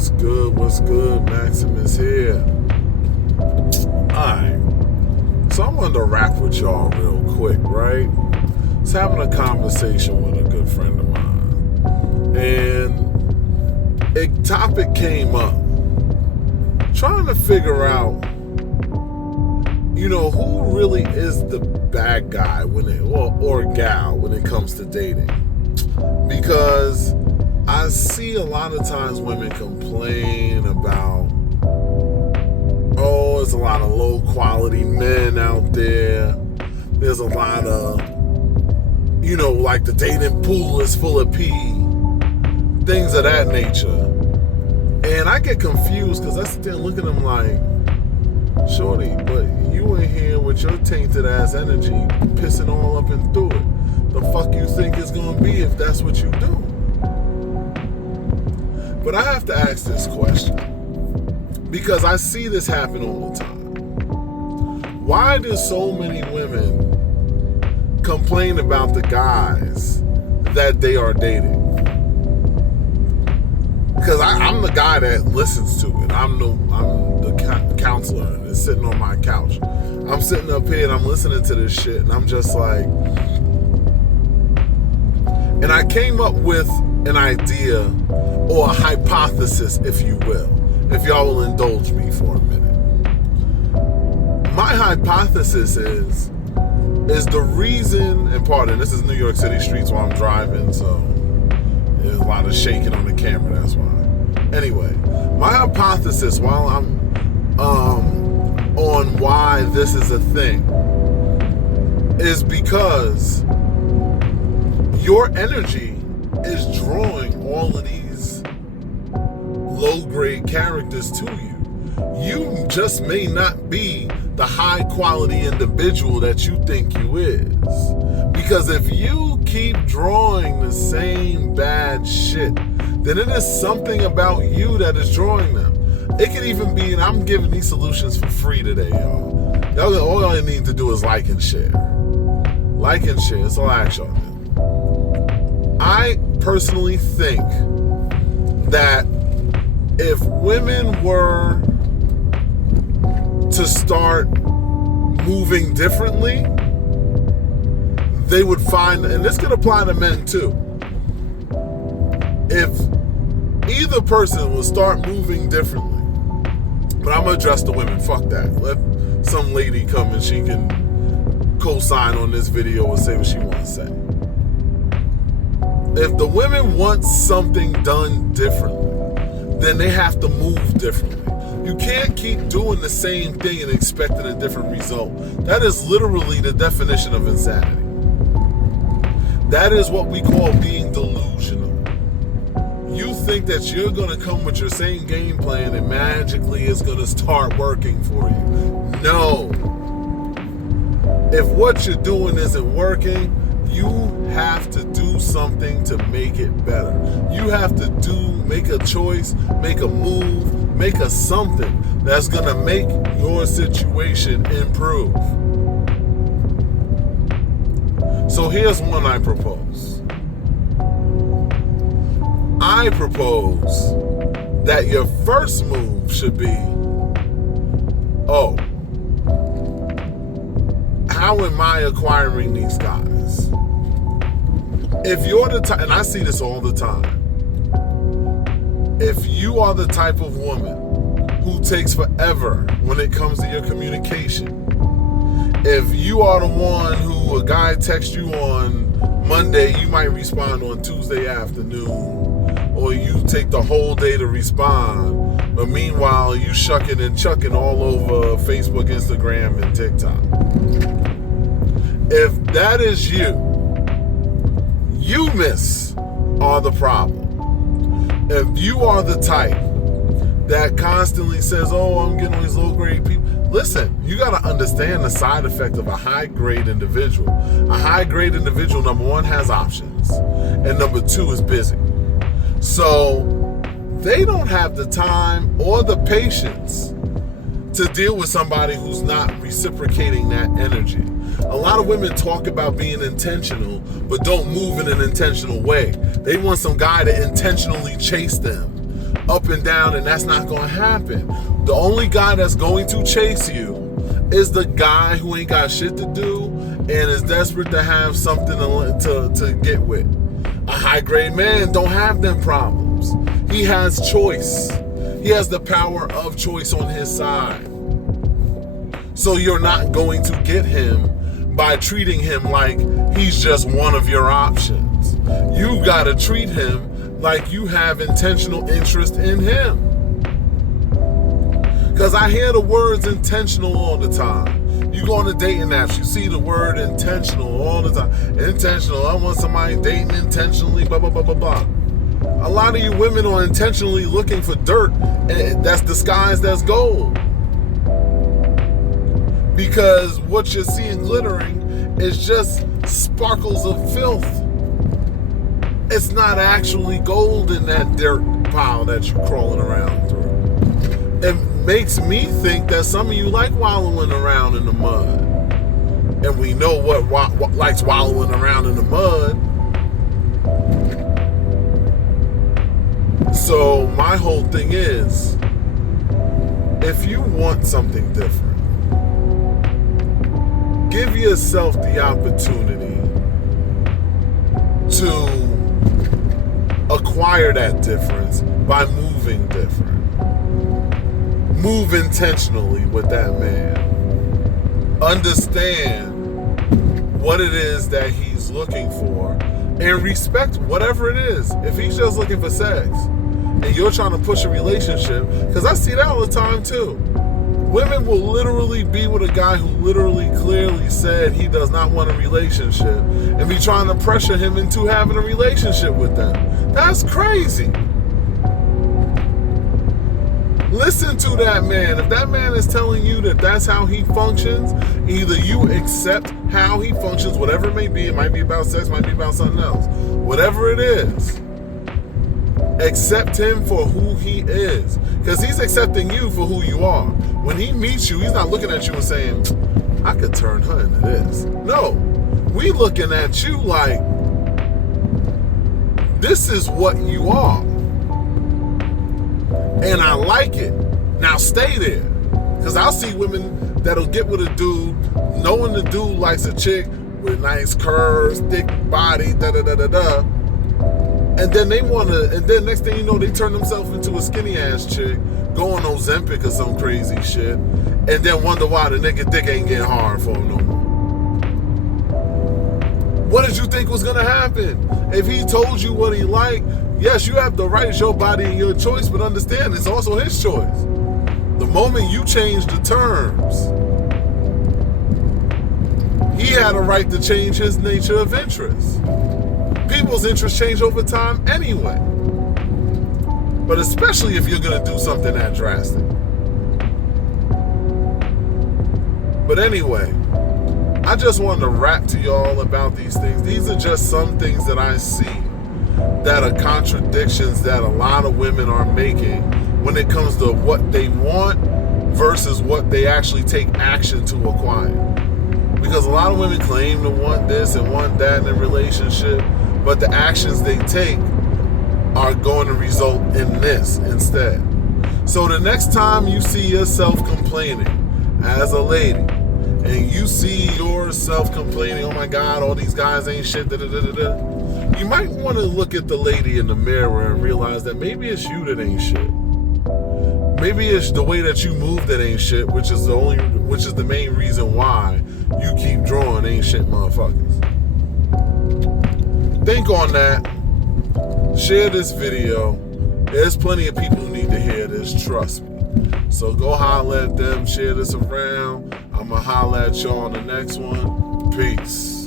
What's good? What's good? Maximus here. Alright. So I wanted to rap with y'all real quick, right? I was having a conversation with a good friend of mine. And a topic came up. Trying to figure out, who really is the bad guy or gal when it comes to dating. Because I see a lot of times women complain about, there's a lot of low quality men out there. There's a lot of, like the dating pool is full of pee. Things of that nature. And I get confused because I sit there and look at them like, shorty, but you in here with your tainted ass energy pissing all up and through it. The fuck you think it's gonna be if that's what you do? But I have to ask this question because I see this happen all the time. Why do so many women complain about the guys that they are dating? Because I'm the guy that listens to it. I'm the counselor that's sitting on my couch. I'm sitting up here and I'm listening to this shit and I'm just like, and I came up with an idea or a hypothesis, if you will, if y'all will indulge me for a minute. My hypothesis is the reason, and pardon, this is New York City streets while I'm driving, so there's a lot of shaking on the camera, that's why. Anyway, my hypothesis while I'm on why this is a thing is because your energy is drawing all of these low-grade characters to you. You just may not be the high-quality individual that you think you is. Because if you keep drawing the same bad shit, then it is something about you that is drawing them. It could even be, and I'm giving these solutions for free today, y'all. All y'all need to do is like and share. Like and share, that's all I ask y'all do. I personally think that if women were to start moving differently, they would find, and this could apply to men too, if either person will start moving differently, but I'm gonna address the women, fuck that. Let some lady come and she can co-sign on this video and say what she wants to say. If the women want something done differently, then they have to move differently. You can't keep doing the same thing and expecting a different result. That is literally the definition of insanity. That is what we call being delusional. You think that you're going to come with your same game plan and magically it's going to start working for you. No. If what you're doing isn't working, you have to do something to make it better. You have to make a choice, make a move, make a something that's going to make your situation improve. So here's one I propose. I propose that your first move should be, how am I acquiring these guys? If you're the type, and I see this all the time, if you are the type of woman who takes forever when it comes to your communication, if you are the one who a guy texts you on Monday, you might respond on Tuesday afternoon, or you take the whole day to respond, but meanwhile you shucking and chucking all over Facebook, Instagram, and TikTok. If that is you miss are the problem. If you are the type that constantly says, I'm getting all these low grade people, listen, you got to understand the side effect of a high grade individual. A high grade individual, number one, has options, and number two, is busy. So they don't have the time or the patience to deal with somebody who's not reciprocating that energy. A lot of women talk about being intentional, but don't move in an intentional way. They want some guy to intentionally chase them. up and down, and that's not going to happen. The only guy that's going to chase you is the guy who ain't got shit to do and is desperate to have something to get with. A high-grade man don't have them problems. He has choice. He has the power of choice on his side. So you're not going to get him by treating him like he's just one of your options. You got to treat him like you have intentional interest in him. Because I hear the words intentional all the time. You go on the dating apps, you see the word intentional all the time. Intentional, I want somebody dating intentionally, blah, blah, blah, blah, blah. A lot of you women are intentionally looking for dirt that's disguised as gold. Because what you're seeing glittering is just sparkles of filth. It's not actually gold in that dirt pile that you're crawling around through. It makes me think that some of you like wallowing around in the mud. And we know what likes wallowing around in the mud. So my whole thing is, if you want something different, give yourself the opportunity to acquire that difference by moving different. Move intentionally with that man. Understand what it is that he's looking for and respect whatever it is. If he's just looking for sex and you're trying to push a relationship, because I see that all the time too. Women will literally be with a guy who literally clearly said he does not want a relationship and be trying to pressure him into having a relationship with them. That's crazy. Listen to that man. If that man is telling you that that's how he functions, either you accept how he functions, whatever it might be about sex, might be about something else. Whatever it is, accept him for who he is. Because he's accepting you for who you are. When he meets you, he's not looking at you and saying, I could turn her into this. No, we looking at you like, this is what you are. And I like it. Now stay there. Because I'll see women that'll get with a dude, knowing the dude likes a chick with nice curves, thick body, da-da-da-da-da. And then and then next thing you know, they turn themselves into a skinny ass chick, go on Ozempic or some crazy shit, and then wonder why the nigga dick ain't getting hard for him no more. What did you think was gonna happen? If he told you what he liked, yes, you have the right, it's your body and your choice, but understand it's also his choice. The moment you change the terms, he had a right to change his nature of interest. People's interests change over time anyway. But especially if you're going to do something that drastic. But anyway, I just wanted to rap to y'all about these things. These are just some things that I see that are contradictions that a lot of women are making when it comes to what they want versus what they actually take action to acquire. Because a lot of women claim to want this and want that in a relationship, but the actions they take are going to result in this instead. So the next time you see yourself complaining as a lady, and you see yourself complaining, oh my God, all these guys ain't shit, da-da-da-da-da, you might want to look at the lady in the mirror and realize that maybe it's you that ain't shit. Maybe it's the way that you move that ain't shit, which is the main reason why you keep drawing ain't shit motherfuckers. Think on that. Share this video. There's plenty of people who need to hear this, trust me. So go holler at them, share this around. I'ma holler at y'all on the next one. Peace.